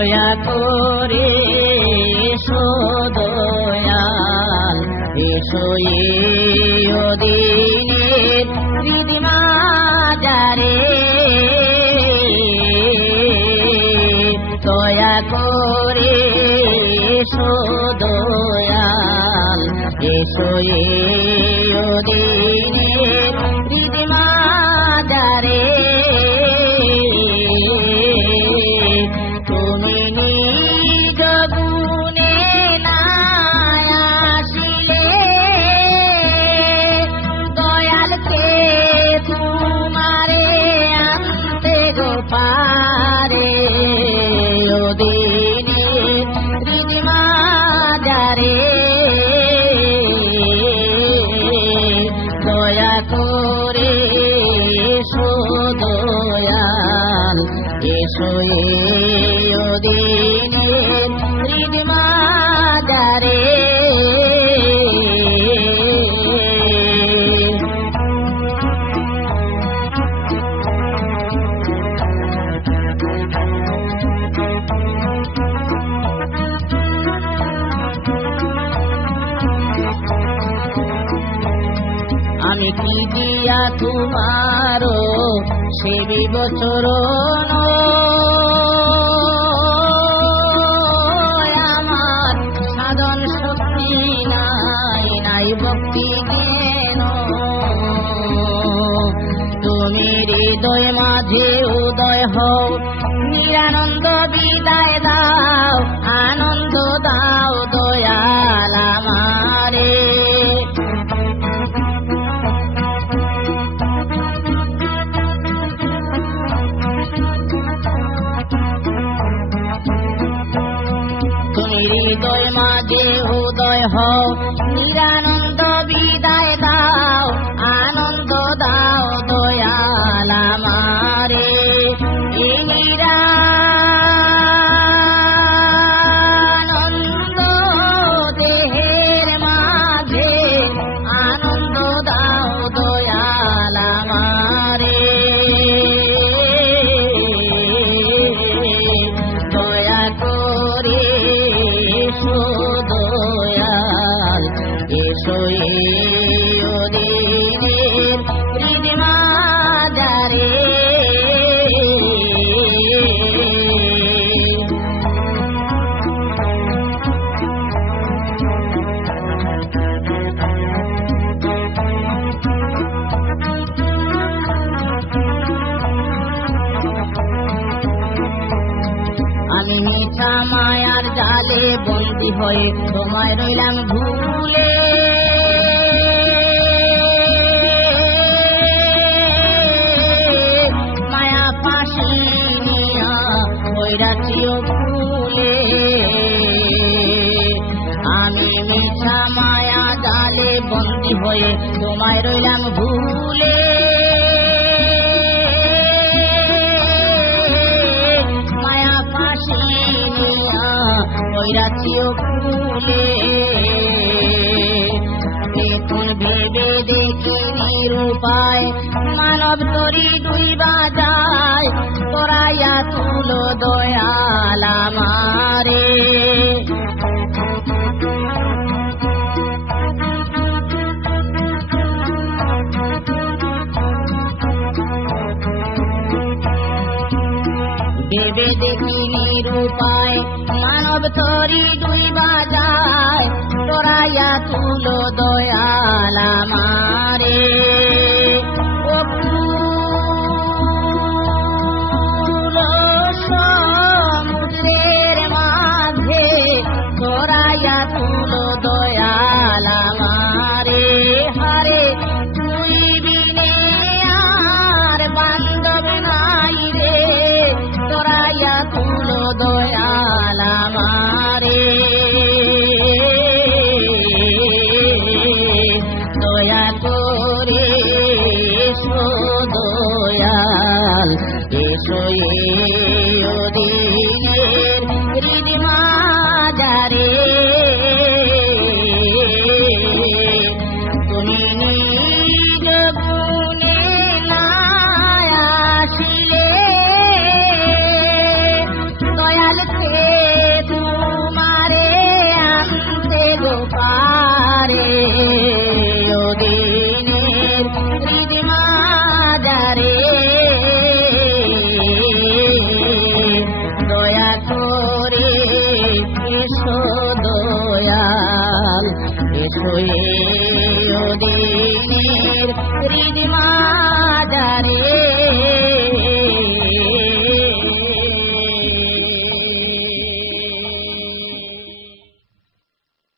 দয়া করে এসো দয়াল, এসো এই দিনের হৃদ মাঝারে, দয়া করে এসো দয়াল, এসো এই দিনের হৃদ মাঝারে। তুমি নিজ গুণে না আসিলে দয়ালকে তোমারে আনতে গো পারে, ও দিনের হৃদ মাঝারে, দয়া করে এসো দয়াল, এসো এই দিনের হৃদ মাঝারে। আমি কি দিয়া তোমারো সেবিব চরণ, আমার সাধন শক্তি নাই, নাই ভক্তি জ্ঞান। তুমি হৃদয় মাঝে উদয় হও, নিরানন্দ বিদায় দাও, আনন্দ দাও দয়াল আমারে। হৃদয় মাঝে উদয় হও, নিরানন্দ বিদায় দাও, আনন্দ দাও দয়াল আমারে। এই নিরানন্দ দেহের মাঝে আনন্দ দাও দয়াল আমারে, দয়া করে এসো দয়াল, এসো এই দিনের হৃদ মাঝারে। আমি মিঠা মায়ার জালে বন্দী হয়ে তোমায় রইলাম ভুলে, মায়া পাশি নিয়া বৈরাচিও ভুলে। আমি মিঠা মায়া জালে বন্দী হয়ে তোমায় রইলাম ভুলে, বৈরাচিও ভুলে। দেখুন ভেবে দেখি নিরুপায়, মানব তরি ডুইবা যায়, তোরাইয়া তুলো দয়াল আমারে। ভেবে দেখি নিরুপায়, মানব তরি ডুইবা যায়, তোরাইয়া তুলো দয়াল আমারে। ও সমুদ্রের মাঝে তোরাইয়া তুলো দয়াল আমারে। হারে তুই বিনে আর বান্ধব নাই রে, তোরাইয়া তুলো দয়াল আমারে। দয়া করে এসো দয়াল, এসো এই দিনের হৃদ মাঝারে। তুমি নিজ গুণে না আসিলে দয়ালকে ওদিনের হৃদ মাজারে